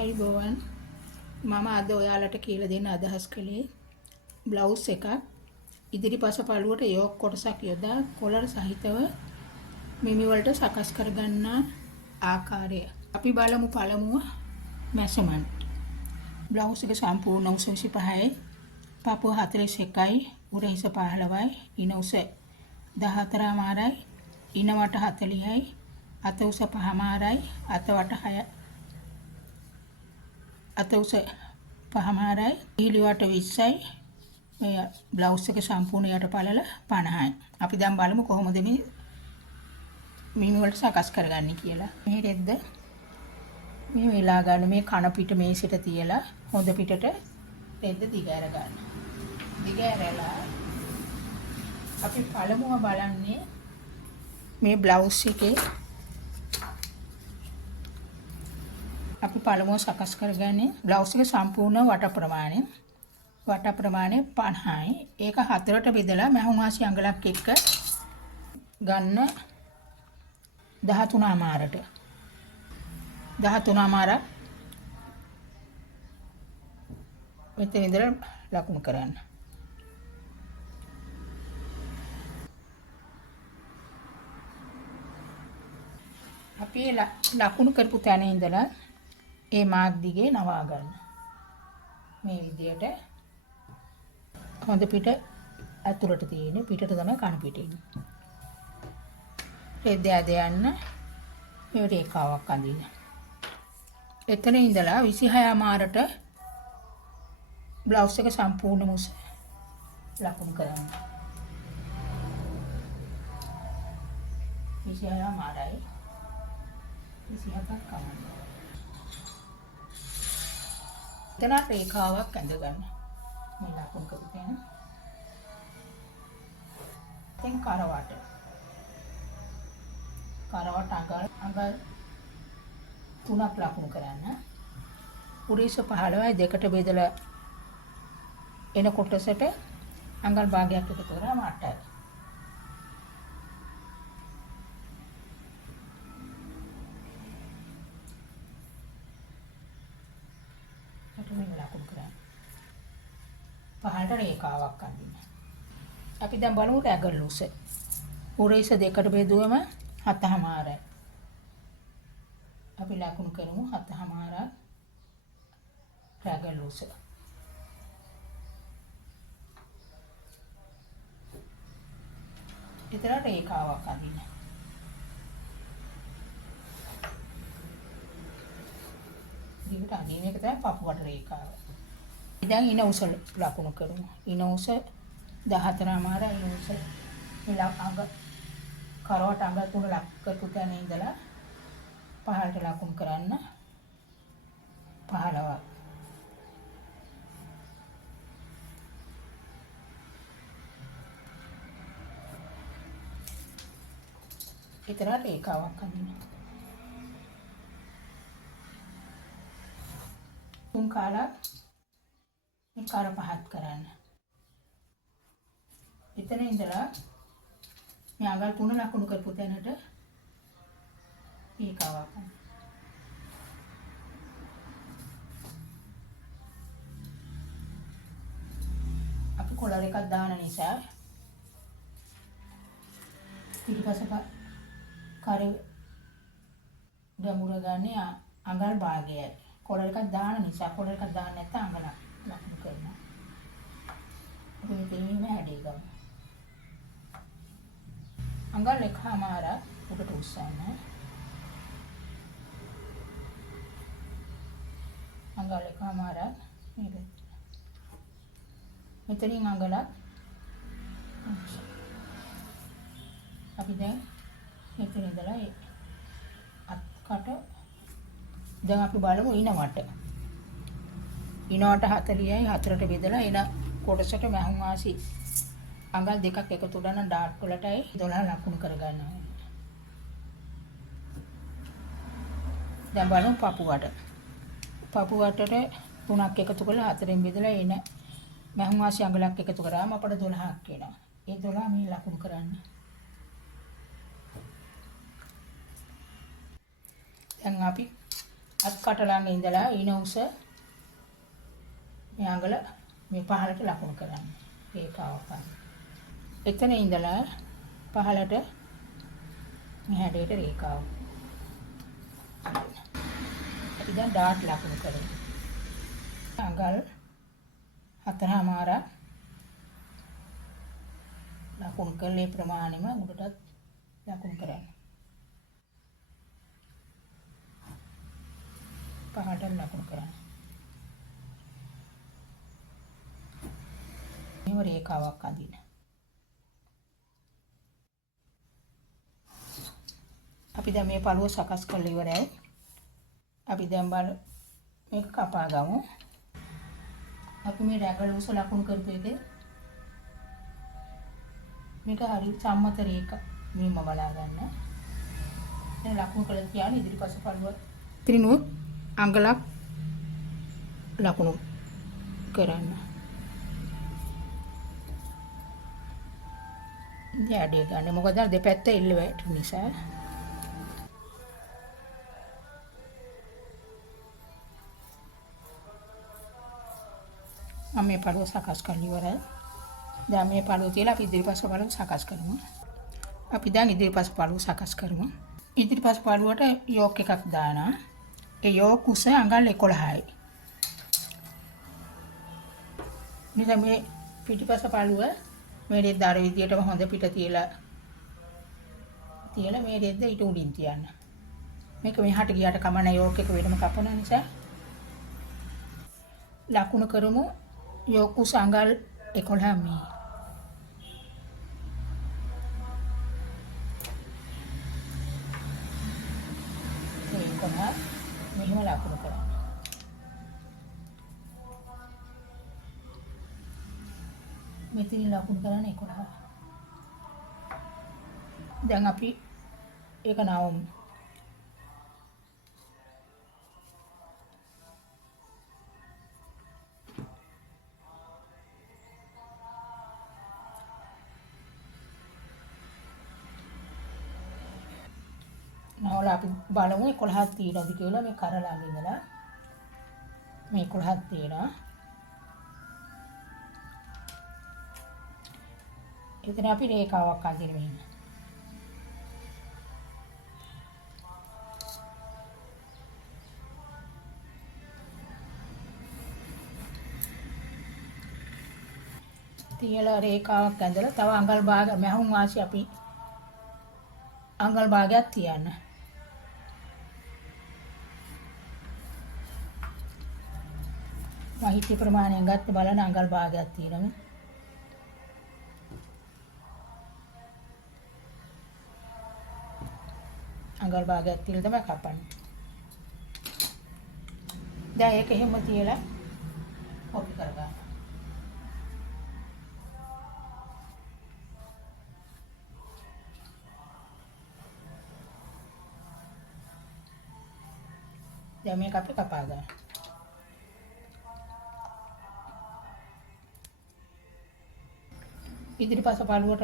අයිබෝවන් මම අද ඔයාලට කියලා දෙන්න අදහස් කළේ බ්ලවුස් එකක් ඉදිරිපස පළුවට යෝක් කොටසක් යොදා කොලර් සහිතව මිමි වලට සකස් කරගන්න ආකාරය. අපි බලමු පළමුව මෙෂර්මන්ට්. බ්ලවුස් එක සම්පූර්ණ උස 25යි, පපුව 41යි, උරහිස 15යි, ඉන උස 14මාරයි, ඉන වට 40යි, අත උස 5මාරයි, අත වට 6 අත උස 5මාරයි, ඉහිලි වට 20යි. මේ බ්ලවුස් එක සම්පූර්ණ යට පළල 50යි. අපි දැන් බලමු කොහොමද මේ මිමි වලට සකස් කරගන්නේ කියලා. මේ රෙද්ද මේ වෙලා ගන්න මේ කන පිට මේසෙට තියලා හොඳ පිටට රෙද්ද දිග ඇර ගන්න. දිග ඇරලා අපි පළමුව බලන්නේ මේ බ්ලවුස් එකේ අපි පළමුව සකස් කරගන්නේ බ්ලවුස් එක සම්පූර්ණ වට ප්‍රමාණය 50යි. ඒක හතරට බෙදලා මහුම් ආසි අඟලක් එක්ක ගන්න 13මාරට 13මාරක් මෙතන ඉඳලා ලකුණු කරන්න. අපි ලකුණු කරපු තැන ඉඳලා ඒ මාක් දිගේ නවා ගන්න. මේ විදියට හොඳ පිට ඇතුළට තියෙන පිටට තමයි කන පිට ඉන්නේ. රෙද්ද ඇද යන්න මේ රේඛාවක් අඳින්න. එතන ඉඳලා 26 මාරට බ්ලවුස් එක සම්පූර්ණ මුස ලකුණු කරන්න. 26 මාරයි 27ක් කමන්න. එතන රේඛාවක් ඇඳ ගන්න. මේ ලකුණු කරපු තැන. දැන් කරවට අඟල් 3ක් ලකුණු කරන්න. උරහිස 15යි දෙකට බෙදලා එන කොටසට අඟල් භාගයක් එකතු කරාම 8යි. පහළට රේඛාවක් අඳින්න. අපි දැන් බලමු රැගල් උස. උරහිස දෙකට බෙදුවම 7මාරයි. අපි ලකුණු කරමු 7මාරක් රැගල් උස. ඊතර රේඛාවක් අඳින්න. දිගට අඳින එක තමයි පපුවට රේඛාව. දැන් ඉන උස ලකුණු කරමු. ඉන උස 14මාරයි. ඉන උස මේ අඟ කරවට අඟල් 3 ලක් කරපු තැන ඉඳලා පහළට ලකුණු කරන්න 15ක්. ඊතර රේඛාවක් අඳින්න. තුන් කාලක් මේ කර පහත් කරන්න. එතන ඉඳලා මේ අඟල් 3 ලකුණු කරපු තැනට රේඛාවක් අඳින්න. අපි කොලර් එකක් දාන නිසා පිටිපස්ස කර ගැඹුර ගන්නේ අඟල් භාගයයි. කොලර් එකක් දාන නිසා කොලර් එකක් දාන්න නැත්නම් අඟලක් ලකුණු කරනවා. අපි මෙතනින්ම හැඩේ ගමු. අඟල් 1මාරක් උඩට උස්සන්න. අඟල් 1මාරක් මේක. මෙතනින් අඟලක් අපි දැන් මෙතන ඉඳලා අත්කට දැන් අපි බලමු ඉන වට. ඉන වට 40යි 4ට බෙදලා එන කොටසට මහුම් ආසි අඟල් දෙකක් එකතු කරන ඩාට් වලටයි 12 ලකුණු කරගන්නවා. දැන් බලමු පපුවට. පපුවටට 3ක් එකතු කරලා 4ෙන් බෙදලා එන මහුම් ආසි අඟලක් එකතු කරාම අපට 12ක් එනවා. ඒ 12 මේ ලකුණු කරන්න. දැන් අපි අත් කට ළඟ ඉඳලා ඊන උස මේ අඟල මේ පහළට ලකුණු කරන්න. රේඛාවක් ගන්න. එතන ඉඳලා පහළට මේ හැඩයට රේඛාව. අපි දැන් ඩාට් ලකුණු කරමු. අඟල් 4මාරක් ලකුණු කළේ ප්‍රමාණයම උඩටත් ලකුණු කරන්න. පහළට ලකුණු කරන්න. මේ රේඛාවක් අඳින්න. අපි දැන් මේ පළුව සකස් කරලා ඉවරයි. අපි දැන් මේක කපා ගමු. අපි මේ රැගල උස ලකුණු කරපු එකේ මේක හරි සම්මත රේඛා මෙන්න බලා ගන්න. දැන් ලකුණු කරලා තියාගෙන ඉදිරිපස පළුව ත්‍රිනුත් අඟලක් ලකුණු කරන්න. දැඩේ ගන්න. මොකද දෙපැත්ත එල්ල වැටෙන නිසා. මම මේ පළුව සකස් කරලා ඉවරයි. දැන් මේ පළුව තියලා අපි ඉදිරිපස පළුව සකස් කරමු. අපි දැන් ඉදිරිපස පළුව සකස් කරමු. ඉදිරිපස පළුවට යෝක් එකක් දානවා. ඒ යෝක් උස අඟල් 11යි. මෙන්න මේ පිටිපස පළුව මේ රෙද්ද අර විදියටම හොඳ පිට තියලා මේ රෙද්ද ඊට උඩින් තියන්න. මේක මෙහාට ගියාට කමන්න යෝක් එක වෙනම කපන නිසා ලකුණු කරමු. යෝක් උස අඟල් 11 මේ. මෙහෙම ලකුණු කරන්න. මෙතනින් ලකුණු කරන්න 11. දැන් අපි ඒක නවමු. නවල අපි බලමු 11ක් තියෙනවද කියලා. මේ කරලා ඉඳලා මේ 11ක් තියෙනවා. එතන අපි රේඛාවක් අඳින්න වෙනවා. තියලා රේඛාවක් ඇඳලා තව අඟල් භාග මහුම් වාසි අපි අඟල් භාගයක් තියන්න. මහිත්‍ය ප්‍රමාණයෙන් ගත්ත බලන අඟල් භාගයක් තියෙනවා. අඟල් භාගයක් තියලා තමයි කපන්නේ. දැන් ඒක එහෙම තියලා කොපි කරගන්න. දැන් මේක අපි කපා ගන්න. ඉදිරිපස පළුවට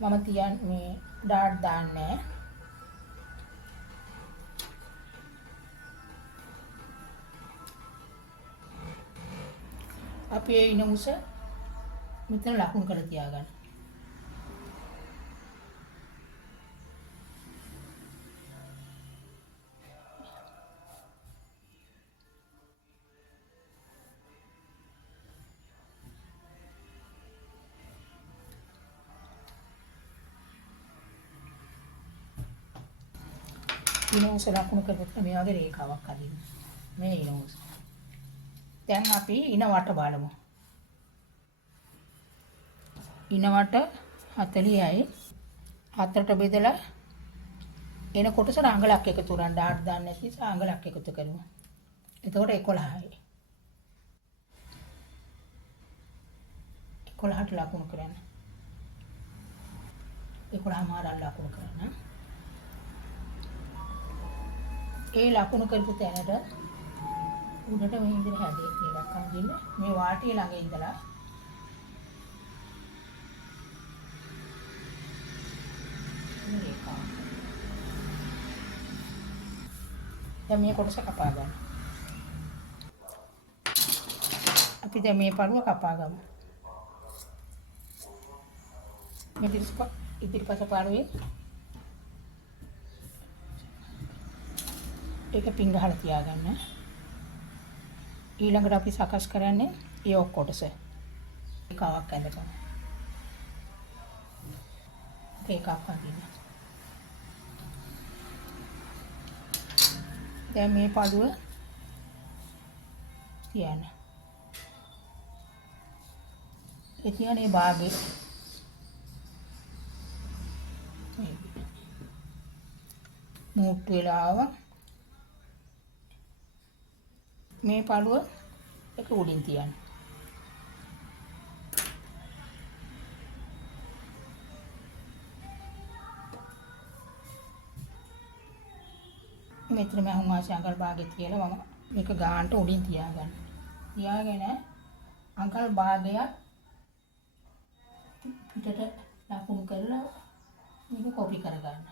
මම තියන්නේ මේ ඩාට් දාන්නේ. අපි ඒ ඉන උස මෙතන ලකුණු කරලා තියාගන්න. ඉන උස ලකුණු කරපුවම මේ වගේ රේඛාවක් අදින්න. මේ ඉන උස. දැන් අපි ඉන වට බලමු. ඉන වට 40යි. 4ට බෙදලා එන කොටසට අඟලක් එකතු කරන් ඩාට් දාන්න නැති නිසා අඟලක් එකතු කරමු. එතකොට 11යි. 11ට ලකුණු කරන්න. 11 මාරක් ලකුණු කරන්න. ඒ ලකුණු කරපු තැනට උඩට මේ විදිහට හැදේ කියලා අඳින්න. මේ වාටිය ළඟ ඉඳලා දැන් මේ කොටස කපා ගන්න. අපි දැන් මේ පළුව කපා ගමු. මේ ඉදිරිපස පළුවේ ඒක පින් ගහලා තියාගන්න. ඊළඟට අපි සකස් කරන්නේ යෝක් කොටස. එකක් ඇඳපන්. එකක් අඳින්න. දැන් මේ පළුව තියන්න. ඒ තියන්නේ භාගේ මූට්ටු වෙලා ආවා. මේ පළුව එක උඩින් තියන්න. මෙතන මම හුඟාසි අඟල් භාගෙත් කියලා මම මේක ගානට උඩින් තියාගන්න. තියාගෙන අඟල් භාගයක් පිටට ලකුණු කරලා මේක කොපි කරගන්න.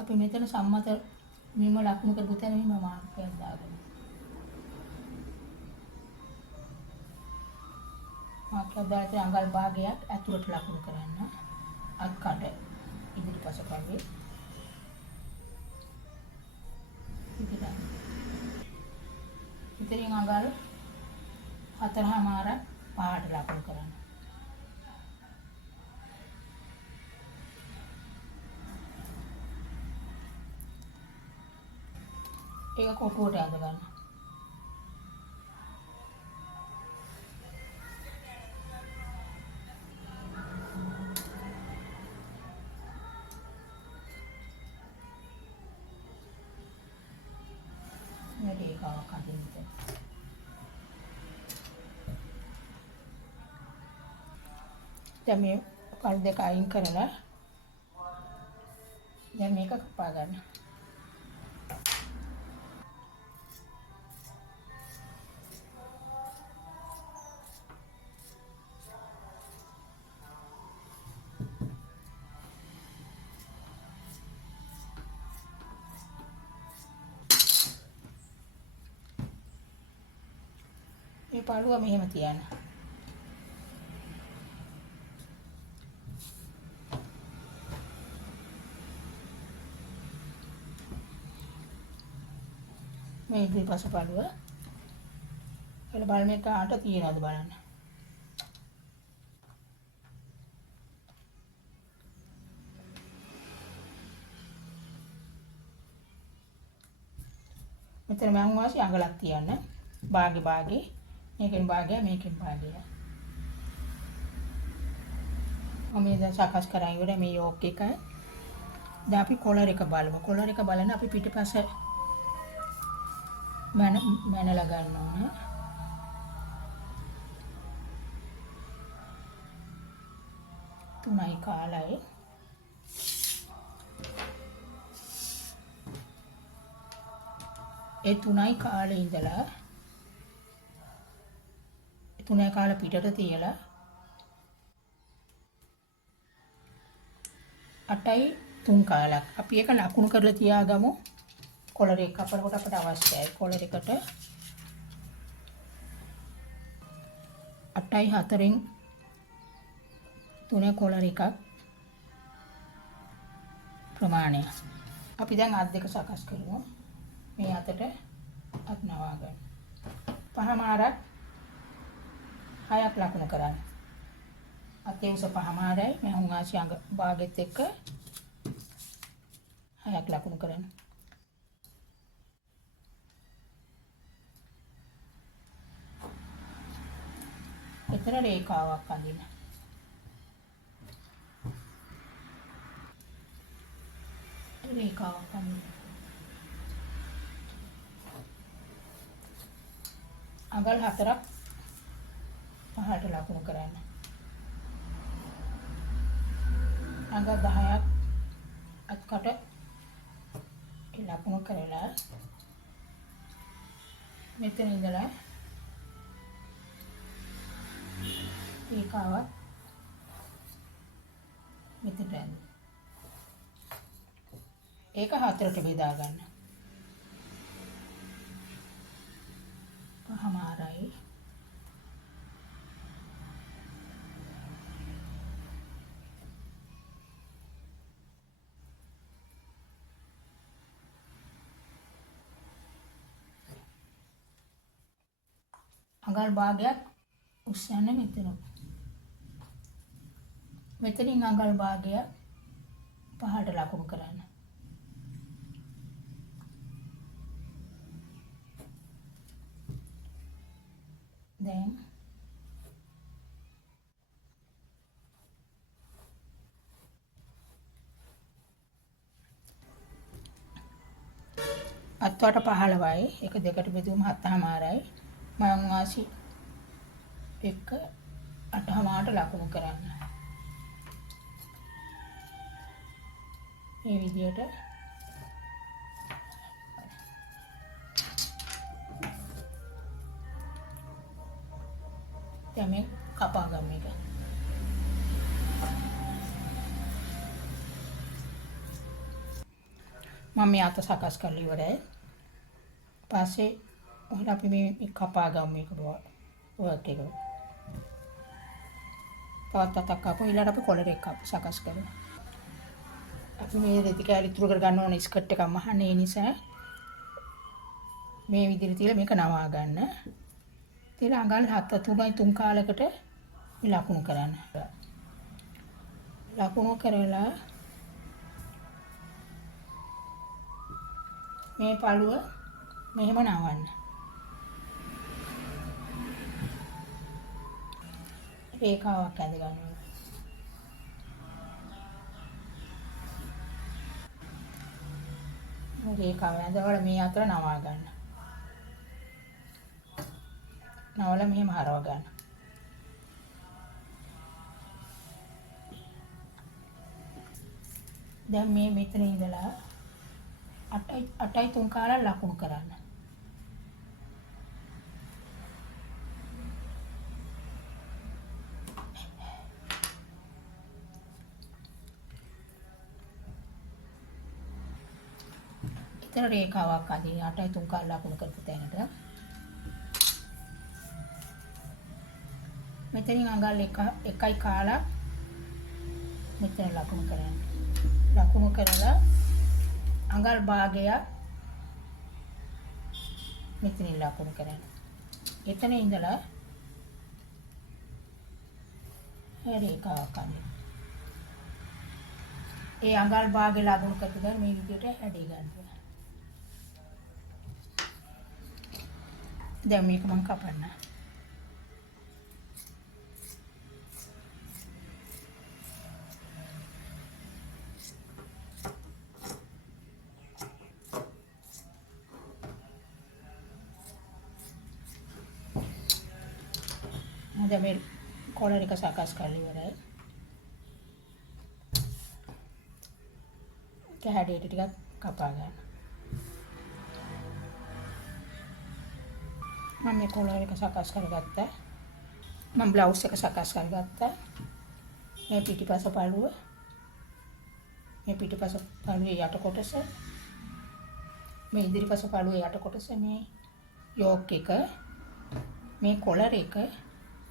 අපි මෙතන සම්මත මෙම ලකුණු කරපු තැන මෙහෙම මාර්කයක් දාගන්න. මාර්කයක් දාලා අඟල් භාගයක් ඇතුළට ලකුණු කරන්න. අත් කඩ ඉදිරිපස පළුවේ. ඉතින් අඟල් 4.5 පහට ලකුණු කරන්න. ඒක කොටුවට ඇඳ ගන්න. මේ ඒකාවක් අදින්න. දැන් මේ පළු දෙක අයින් කරලා දැන් මේක කපා ගන්න. මේ පළුව මෙහෙම තියන්න. මේ ඉදිරිපස පළුව එළ බලන්න එක අට තියනවාද බලන්න. මෙතන මම වාසි අඟලක් තියන්න. භාගේ මේකෙන් භාගය මේකෙන් භාගය. මම දැන් සකස් කරන් ඉවරයි මේ යෝක් එක. දැන් අපි කොලර් එක බලමු. කොලර් එක බලන්න අපි පිටිපස්ස මැනලා ගන්න ඕනේ. තුනයි කාලයි. ඒ තුනයි කාලේ ඉඳලා තුනයි කාල පිටට තියලා 8යි 3 කාලක් අපි ඒක ලකුණු කරලා තියාගමු. කොලර් එක කපනකොට අපට අවශ්‍යයි. කොලර් එකට 8යි 4න් 3 කොලර් එකක් ප්‍රමාණය. අපි දැන් අත් දෙක සකස් කරමු. මේ අතට අත් නවා ගන්න. පහමාරක් 6ක් ලකුණු කරන්න. අතේ උස පහමාරයි මේ හුඟාසි අඟ භාගෙත් එක්ක 6ක් ලකුණු කරන්න. එතන රේඛාවක් අඳින්න. රේඛාවක් අඳින්න. අඟල් 4ක් පහට ලකුණු කරන්න. අඟල් 10ක් අත්කට ලකුණු කරලා මෙතන ඉඳලා ඒකාව මෙතනට ඒක හතරට බෙදා ගන්න. පහමාරයි අඟල් භාගයක් උස්සන්න මෙතන. මෙතනින් අඟල් භාගයක් පහළට ලකුණු කරන්න. දැන් අත්වට 15යි. එක දෙකට බෙදුවම 7මාරයි. මම වාසි එක 8මාරට ලකුණු කරන්න. මේ විදියට දැන් මේ කපා ගන්න එක. මම මේ අත සකස් කරලා ඉවරයි. පස්සේ ඔහොම අපි මේ කපා ගමු මේක වර්ක් එක. තවත් අතක් කපමු. ඊළඟට අපි කොලර් එක සකස් කරමු. අපි මේ රෙදි කෑලි ඉතුරු කර ගන්න ඕනේ ස්කර්ට් එකක් මහන්න. ඒ නිසා මේ විදිහට තියලා මේක නවා ගන්න. තියලා අඟල් 3 කාලයකට ලකුණු කරන්න. ලකුණු කරලා මේ පළුව මෙහෙම නවන්න. රේඛාවක් ඇඳ ගන්න ඕනේ. රේඛාව ඇඳවල මේ අතර නවා ගන්න. නවල මෙහෙම හරව ගන්න. දැන් මේ මෙතන ඉඳලා 8යි 3 කාලක් ලකුණු කරන්න. ඉතින් රේඛාවක් අදින්න 8යි 3 කාලක් ලකුණු කරපු තැනට මෙතනින් අඟල් 1යි කාලක් මෙතන ලකුණු කරන්න. ලකුණු කරලා අඟල් භාගයක් මෙතනින් ලකුණු කරන්න. එතන ඉඳලා රේඛාවක් අදින්න. ඒ අඟල් භාගේ ලකුණු කරලා මේ විදිහට හැඩේ ගන්න. දැන් මේක මම කපන්න. දැන් මේ කොලර් එක සකස් කරලා ඉවරයි. හැඩයට ටිකක් කපා ගන්න. මම මේ කොලර් එක සකස් කරගත්තා. මම බ්ලවුස් එක සකස් කරගත්තා. මේ පිටිපස පළුව, මේ පිටිපස පළුවේ යට කොටස, මේ ඉදිරිපස පළුවේ යට කොටස, මේ යෝක් එක, මේ කොලර් එක,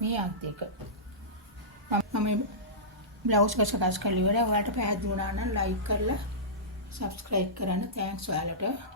මේ අත් එක. මම මේ බ්ලවුස් එක සකස් කරලා ඉවරයි. ඔයාලට පැහැදිලි වුණා නම් ලයික් කරලා subscribe කරන්න. thanks ඔයාලට.